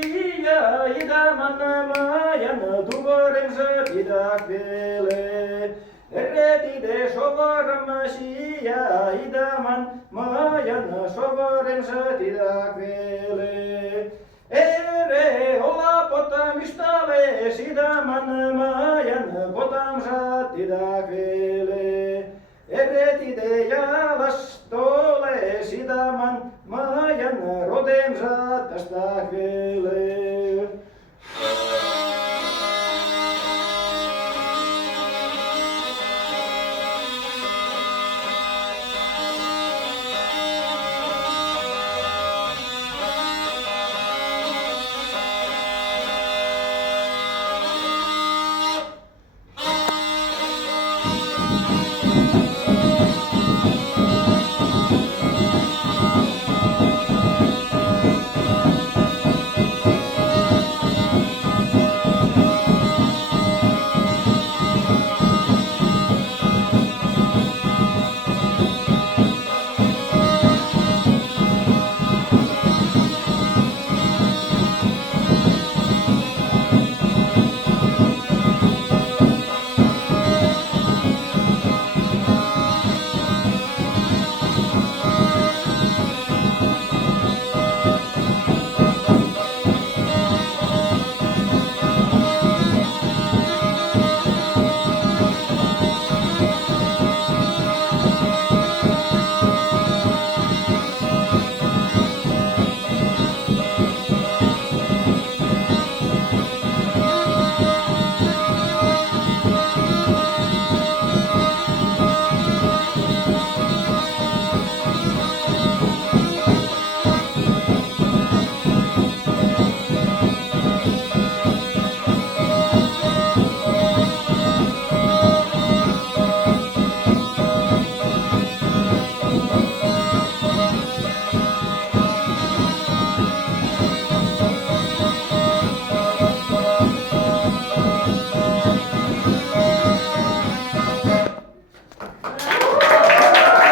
Mashiach, idaman mayan, duvorem zatidak vele. Eretide shovaram Mashiach, idaman mayan, shovarem zatidak vele. Ere olla potam istale, sidaman mayan, potam zatidak vele. Eretide jalas tole, sidaman majan rodem zatastak vele.